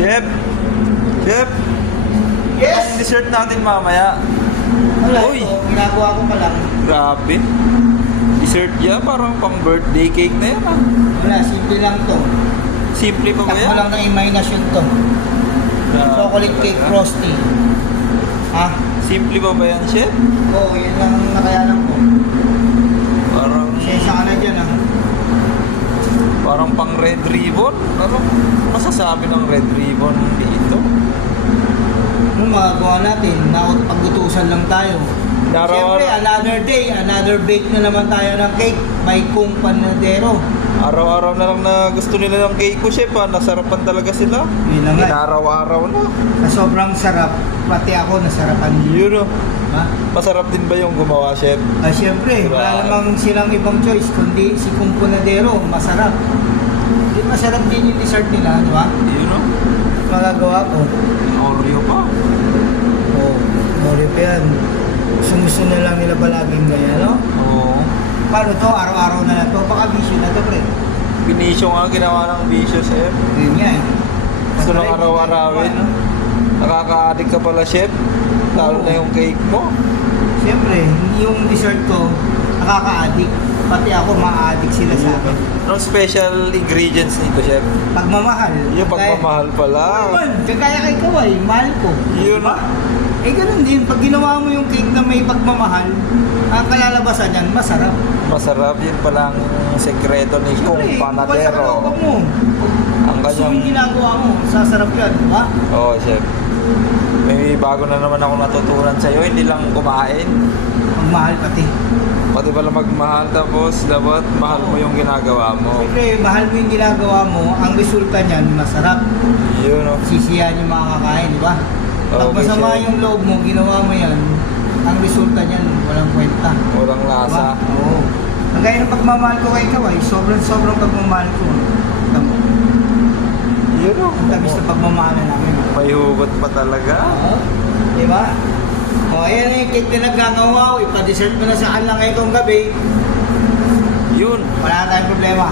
Chef! Chef! Yes! Ang dessert natin mamaya. Wala, Uy! ito, ginagawa ko pa lang. Grabe. Dessert yan, parang pang birthday cake na yan ah. Wala, simple lang to. Simple pa ba Takbo yan? lang ng imagination to. Grabe Chocolate cake talaga. frosty. Ha? Simple pa ba yan, Chef? Oo, yun lang nakayanan ko. Parang, Sensya ka na dyan, ha? parang pang red ribbon. Ano masasabi ng red ribbon dito? Nung magagawa natin, paggutusan lang tayo. Siyempre, another day, another bake na naman tayo ng cake. May kung panadero. Araw-araw na lang na gusto nila ng cake ko, Chef ah. Nasarapan talaga sila. Yun na nga. Inaraw-araw na. Na sobrang sarap, pati ako nasarapan. Yun oh. Ha? Masarap din ba yung gumawa, Chef? Ah, siyempre, wala Grabe. namang silang ibang choice, kundi si Kung Panadero, masarap. Di masarap din yung dessert nila, di ba? Yun oh. Magagawa ko. Oreo pa. Oo, mori pa yan. Gusto na lang nila palaging ganyan, no? Oo. Paano to? Araw-araw na lang to? Baka bisyo na to, pre. Binisyo nga ginawa ng bisyo, Chef. Yun nga eh. Gusto nang araw-arawin. Nakaka-addict ka pala, Chef. Lalo na yung cake mo. Siyempre, yung dessert ko, nakaka-addict. Pati ako, ma-addict sila sa akin. Anong special ingredients nito, Chef? Pagmamahal. Yung pagmamahal pala. Naman, kagaya kay Kawai, mahal ko. Yun. Diba? Eh ganun din, pag ginawa mo yung cake na may pagmamahal, ang kalalabasan niyan, masarap. Masarap. Yun palang sekreto ni Kung Siyempre, Panadero. kapag mo, Ang gusto kanyang... yung ginagawa mo, sasarap yan, di ba? Oo, Chef. May bago na naman ako natutunan sa'yo. Hindi lang kumain. Magmahal pati. Pati pala magmahal. Tapos dapat mahal mo yung ginagawa mo. Siyempre, mahal mo yung ginagawa mo, ang resulta niyan, masarap. Yun o. Sisiyahan yung mga kakain, di ba? Pag Okay, masama Chef. yung loob mo, ginawa mo yan, ang resulta niyan, walang kwenta. Walang lasa. Diba? Oo. Kagaya ng pagmamahal ko kay Kawai, sobrang pagmamahal ko. Tamo. Yun o. Ang tamis na pagmamahalan namin. May hugot pa talaga. Oo. Di ba? O, ayan yung cake na nagngangawaw. Ipa-dessert mo na sa akin lang ngayong gabi. Yun. Wala na tayong problema.